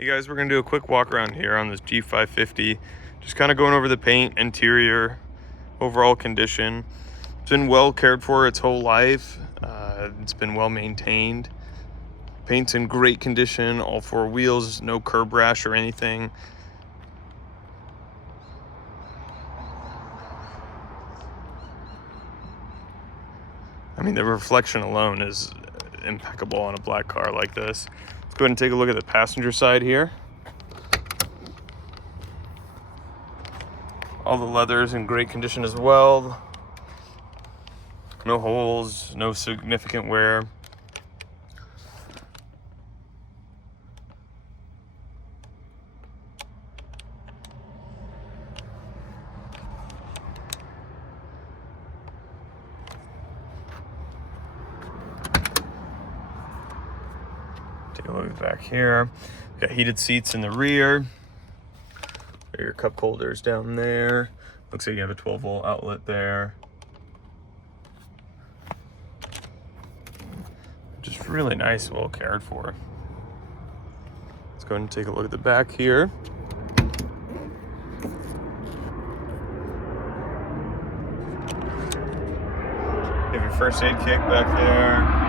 Hey guys, we're gonna do a quick walk around here on this G550. Just kind of going over the paint, interior, overall condition. It's been well cared for its whole life. It's been well maintained. Paint's in great condition, all four wheels, no curb rash or anything. I mean, the reflection alone is impeccable on a black car like this. Let's go ahead and take a look at the passenger side here. All the leather is in great condition as well. No holes, no significant wear. Take a look back here. Got heated seats in the rear. There are your cup holders down there. Looks like you have a 12-volt outlet there. Just really nice, well cared for. Let's go ahead and take a look at the back here. You have your first aid kit back there.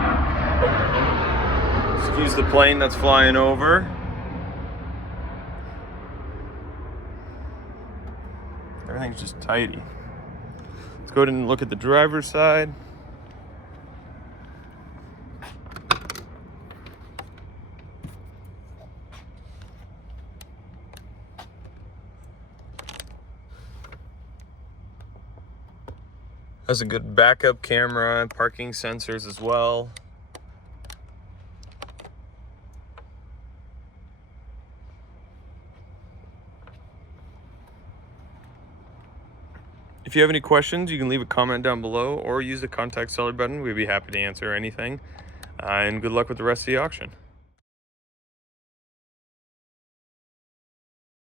Excuse the plane that's flying over. Everything's just tidy. Let's go ahead and look at the driver's side. Has a good backup camera, parking sensors as well. If you have any questions, you can leave a comment down below or use the contact seller button. We'd be happy to answer anything. And good luck with the rest of the auction.